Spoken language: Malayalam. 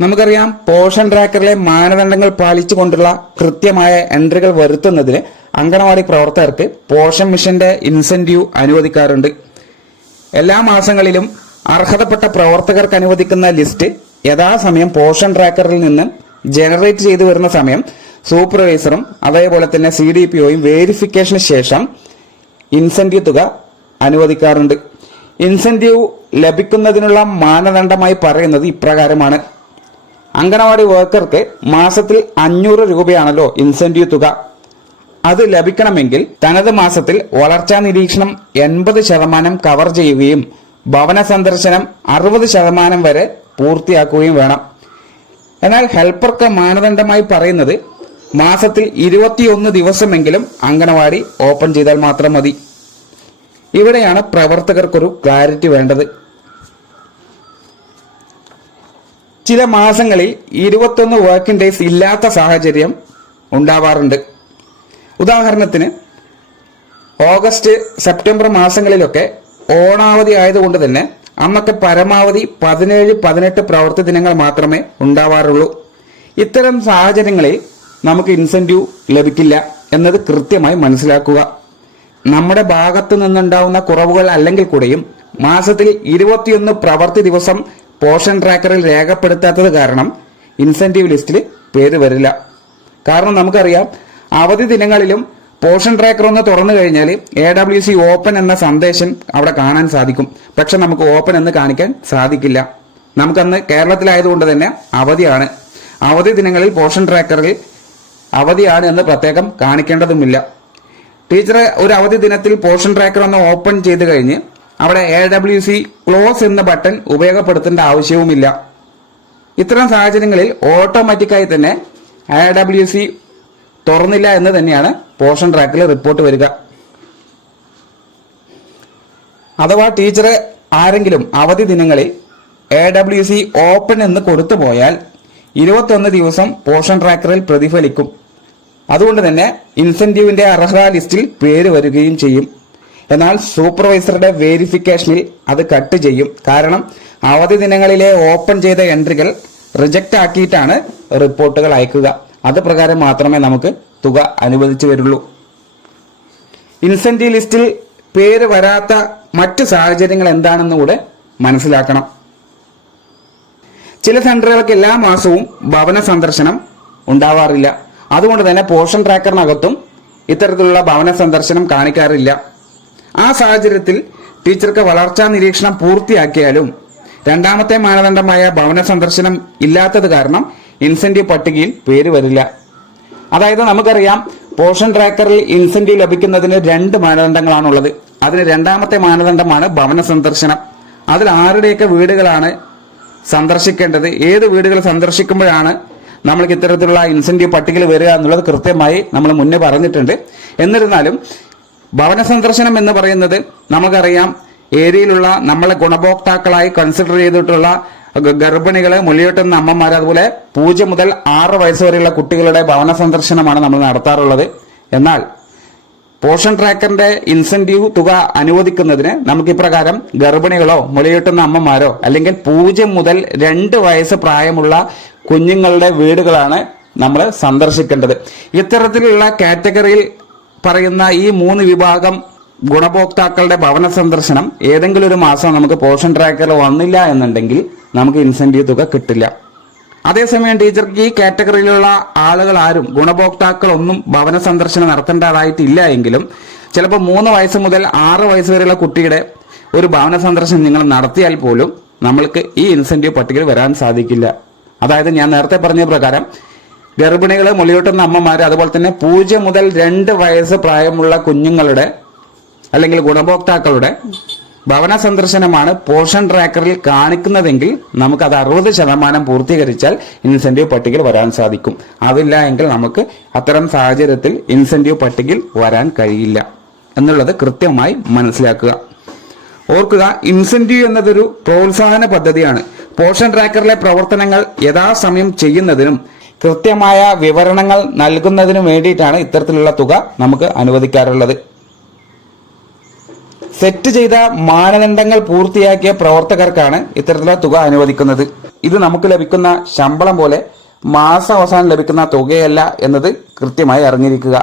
നമുക്കറിയാം പോഷൻ ട്രാക്കറിലെ മാനദണ്ഡങ്ങൾ പാലിച്ചുകൊണ്ടുള്ള കൃത്യമായ എൻട്രികൾ വരുത്തുന്നതിന് അങ്കണവാടി പ്രവർത്തകർക്ക് പോഷൻ മിഷന്റെ ഇൻസെന്റീവ് അനുവദിക്കാറുണ്ട്. എല്ലാ മാസങ്ങളിലും അർഹതപ്പെട്ട പ്രവർത്തകർക്ക് അനുവദിക്കുന്ന ലിസ്റ്റ് യഥാസമയം പോഷൻ ട്രാക്കറിൽ നിന്ന് ജനറേറ്റ് ചെയ്തു വരുന്ന സമയം സൂപ്പർവൈസറും അതേപോലെ തന്നെ സി ഡി പി ഒയും വേരിഫിക്കേഷന് ശേഷം ഇൻസെന്റീവ് തുക അനുവദിക്കാറുണ്ട്. ഇൻസെന്റീവ് ലഭിക്കുന്നതിനുള്ള മാനദണ്ഡമായി പറയുന്നത് ഇപ്രകാരമാണ്. അങ്കണവാടി വർക്കർക്ക് മാസത്തിൽ അഞ്ഞൂറ് രൂപയാണല്ലോ ഇൻസെന്റീവ് തുക. അത് ലഭിക്കണമെങ്കിൽ തനത് മാസത്തിൽ വളർച്ചാ നിരീക്ഷണം എൺപത് ശതമാനം കവർ ചെയ്യുകയും ഭവന സന്ദർശനം അറുപത് ശതമാനം വരെ പൂർത്തിയാക്കുകയും വേണം. എന്നാൽ ഹെൽപ്പർക്ക് മാനദണ്ഡമായി പറയുന്നത് മാസത്തിൽ ഇരുപത്തിയൊന്ന് ദിവസമെങ്കിലും അംഗനവാടി ഓപ്പൺ ചെയ്താൽ മാത്രം മതി. ഇവിടെയാണ് പ്രവർത്തകർക്കൊരു ക്ലാരിറ്റി വേണ്ടത്. ചില മാസങ്ങളിൽ ഇരുപത്തൊന്ന് വർക്കിംഗ് ഡേയ്സ് ഇല്ലാത്ത സാഹചര്യം ഉണ്ടാവാറുണ്ട്. ഉദാഹരണത്തിന് ഓഗസ്റ്റ് സെപ്റ്റംബർ മാസങ്ങളിലൊക്കെ ഓണാവധി ആയതുകൊണ്ട് തന്നെ അന്നൊക്കെ പരമാവധി പതിനേഴ് പതിനെട്ട് പ്രവൃത്തി ദിനങ്ങൾ മാത്രമേ ഉണ്ടാവാറുള്ളൂ. ഇത്തരം സാഹചര്യങ്ങളിൽ നമുക്ക് ഇൻസെന്റീവ് ലഭിക്കില്ല എന്നത് കൃത്യമായി മനസ്സിലാക്കുക. നമ്മുടെ ഭാഗത്തു നിന്നുണ്ടാവുന്ന കുറവുകൾ അല്ലെങ്കിൽ കൂടെയും മാസത്തിൽ ഇരുപത്തിയൊന്ന് പ്രവൃത്തി ദിവസം പോഷൻ ട്രാക്കറിൽ രേഖപ്പെടുത്താത്തത് കാരണം ഇൻസെന്റീവ് ലിസ്റ്റിൽ പേര് വരില്ല. കാരണം നമുക്കറിയാം അവധി ദിനങ്ങളിലും പോർഷൻ ട്രാക്കർ ഒന്ന് തുറന്നു കഴിഞ്ഞാൽ എ ഡബ്ല്യു സി ഓപ്പൺ എന്ന സന്ദേശം അവിടെ കാണാൻ സാധിക്കും. പക്ഷെ നമുക്ക് ഓപ്പൺ എന്ന് കാണിക്കാൻ സാധിക്കില്ല. നമുക്കന്ന് കേരളത്തിലായതുകൊണ്ട് തന്നെ അവധിയാണ്. അവധി ദിനങ്ങളിൽ പോർഷൻ ട്രാക്കറിൽ അവധിയാണ് എന്ന് പ്രത്യേകം കാണിക്കേണ്ടതുമില്ല. ടീച്ചർ ഒരു അവധി ദിനത്തിൽ പോർഷൻ ട്രാക്കർ ഒന്ന് ഓപ്പൺ ചെയ്ത് കഴിഞ്ഞ് അവിടെ എ ഡബ്ല്യു സി ക്ലോസ് എന്ന ബട്ടൺ ഉപയോഗപ്പെടുത്തേണ്ട ആവശ്യവുമില്ല. ഇത്തരം സാഹചര്യങ്ങളിൽ ഓട്ടോമാറ്റിക്കായി തന്നെ എ ഡബ്ല്യു സി തുറന്നില്ല എന്ന് തന്നെയാണ് പോഷൻ ട്രാക്കിൽ റിപ്പോർട്ട് വരിക. അഥവാ ടീച്ചർ ആരെങ്കിലും അവധി ദിനങ്ങളിൽ എ ഡബ്ല്യു സി ഓപ്പൺ എന്ന് കൊടുത്തു പോയാൽ ഇരുപത്തൊന്ന് ദിവസം പോഷൻ ട്രാക്കറിൽ പ്രതിഫലിക്കും. അതുകൊണ്ട് തന്നെ ഇൻസെന്റീവിന്റെ അർഹത ലിസ്റ്റിൽ പേര് വരികയും ചെയ്യും. എന്നാൽ സൂപ്പർവൈസറുടെ വേരിഫിക്കേഷനിൽ അത് കട്ട് ചെയ്യും. കാരണം അവധി ദിനങ്ങളിലെ ഓപ്പൺ ചെയ്ത എൻട്രികൾ റിജക്റ്റ് ആക്കിയിട്ടാണ് റിപ്പോർട്ടുകൾ അയക്കുക. അത് പ്രകാരം മാത്രമേ നമുക്ക് തുക അനുവദിച്ചു വരുള്ളൂ. ഇൻസെന്റീവ് ലിസ്റ്റിൽ പേര് വരാത്ത മറ്റ് സാഹചര്യങ്ങൾ എന്താണെന്ന് കൂടെ മനസ്സിലാക്കണം. ചില സെന്ററുകൾക്ക് എല്ലാ മാസവും ഭവന സന്ദർശനം ഉണ്ടാവാറില്ല. അതുകൊണ്ട് തന്നെ പോഷൻ ട്രാക്കറിനകത്തും ഇത്തരത്തിലുള്ള ഭവന സന്ദർശനം കാണിക്കാറില്ല. ആ സാഹചര്യത്തിൽ ടീച്ചർക്ക് വളർച്ചാ നിരീക്ഷണം പൂർത്തിയാക്കിയാലും രണ്ടാമത്തെ മാനദണ്ഡമായ ഭവന സന്ദർശനം ഇല്ലാത്തത് കാരണം ഇൻസെന്റീവ് പട്ടികയിൽ പേര് വരില്ല. അതായത് നമുക്കറിയാം പോഷൻ ട്രാക്കറിൽ ഇൻസെന്റീവ് ലഭിക്കുന്നതിന് രണ്ട് മാനദണ്ഡങ്ങളാണുള്ളത്. അതിന് രണ്ടാമത്തെ മാനദണ്ഡമാണ് ഭവന സന്ദർശനം. അതിൽ ആരുടെയൊക്കെ വീടുകളാണ് സന്ദർശിക്കേണ്ടത്? ഏത് വീടുകൾ സന്ദർശിക്കുമ്പോഴാണ് നമ്മൾക്ക് ഇത്തരത്തിലുള്ള ഇൻസെന്റീവ് പട്ടികയിൽ വരിക എന്നുള്ളത് കൃത്യമായി നമ്മൾ മുന്നേ പറഞ്ഞിട്ടുണ്ട്. എന്നിരുന്നാലും ഭവന സന്ദർശനം എന്ന് പറയുന്നത് നമുക്കറിയാം ഏരിയയിലുള്ള നമ്മളെ ഗുണഭോക്താക്കളായി കൺസിഡർ ചെയ്തിട്ടുള്ള മുലിയോട്ടുന്ന മുലയൂട്ടുന്ന അമ്മമാർ അതുപോലെ പൂജ്യം മുതൽ ആറ് വയസ്സ് വരെയുള്ള കുട്ടികളുടെ ഭവന സന്ദർശനമാണ് നമ്മൾ നടത്താറുള്ളത്. എന്നാൽ പോഷൻ ട്രാക്കറിന്റെ ഇൻസെന്റീവ് തുക അനുവദിക്കുന്നതിന് നമുക്ക് ഇപ്രകാരം ഗർഭിണികളോ മുലയൂട്ടുന്ന അമ്മമാരോ അല്ലെങ്കിൽ പൂജ്യം മുതൽ രണ്ട് വയസ്സ് പ്രായമുള്ള കുഞ്ഞുങ്ങളുടെ വീടുകളാണ് നമ്മൾ സന്ദർശിക്കേണ്ടത്. ഇത്തരത്തിലുള്ള കാറ്റഗറിയിൽ പറയുന്ന ഈ മൂന്ന് വിഭാഗം ഗുണഭോക്താക്കളുടെ ഭവന സന്ദർശനം ഏതെങ്കിലും ഒരു മാസം നമുക്ക് പോഷൻ ട്രാക്കർ വന്നില്ല എന്നുണ്ടെങ്കിൽ നമുക്ക് ഇൻസെന്റീവ് തുക കിട്ടില്ല. അതേസമയം ടീച്ചർക്ക് ഈ കാറ്റഗറിയിലുള്ള ആളുകൾ ആരും ഗുണഭോക്താക്കളൊന്നും ഭവന സന്ദർശനം നടത്തേണ്ടതായിട്ടില്ല എങ്കിലും ചിലപ്പോൾ മൂന്ന് വയസ്സ് മുതൽ ആറ് വയസ്സ് വരെയുള്ള കുട്ടിയുടെ ഒരു ഭവന സന്ദർശനം നിങ്ങൾ നടത്തിയാൽ പോലും നമ്മൾക്ക് ഈ ഇൻസെന്റീവ് പട്ടികയിൽ വരാൻ സാധിക്കില്ല. അതായത് ഞാൻ നേരത്തെ പറഞ്ഞ പ്രകാരം ഗർഭിണികൾ മുലയൂട്ടുന്ന അമ്മമാർ അതുപോലെ തന്നെ പൂജ്യം മുതൽ രണ്ട് വയസ്സ് പ്രായമുള്ള കുഞ്ഞുങ്ങളുടെ അല്ലെങ്കിൽ ഗുണഭോക്താക്കളുടെ ഭവന സന്ദർശനമാണ് പോഷൻ ട്രാക്കറിൽ കാണിക്കുന്നതെങ്കിൽ നമുക്ക് അത് അറുപത് ശതമാനം പൂർത്തീകരിച്ചാൽ ഇൻസെന്റീവ് പട്ടികയിൽ വരാൻ സാധിക്കും. അതില്ല എങ്കിൽ നമുക്ക് അത്തരം സാഹചര്യത്തിൽ ഇൻസെന്റീവ് പട്ടികയിൽ വരാൻ കഴിയില്ല എന്നുള്ളത് കൃത്യമായി മനസ്സിലാക്കുക. ഓർക്കുക ഇൻസെന്റീവ് എന്നതൊരു പ്രോത്സാഹന പദ്ധതിയാണ്. പോഷൻ ട്രാക്കറിലെ പ്രവർത്തനങ്ങൾ യഥാസമയം ചെയ്യുന്നതിനും കൃത്യമായ വിവരണങ്ങൾ നൽകുന്നതിന് വേണ്ടിയിട്ടാണ് ഇത്തരത്തിലുള്ള തുക നമുക്ക് അനുവദിക്കാറുള്ളത്. സെറ്റ് ചെയ്ത മാനദണ്ഡങ്ങൾ പൂർത്തിയാക്കിയ പ്രവർത്തകർക്കാണ് ഇത്തരത്തിലുള്ള തുക അനുവദിക്കുന്നത്. ഇത് നമുക്ക് ലഭിക്കുന്ന ശമ്പളം പോലെ മാസം അവസാനം ലഭിക്കുന്ന തുകയല്ല എന്നത് കൃത്യമായി അറിഞ്ഞിരിക്കുക.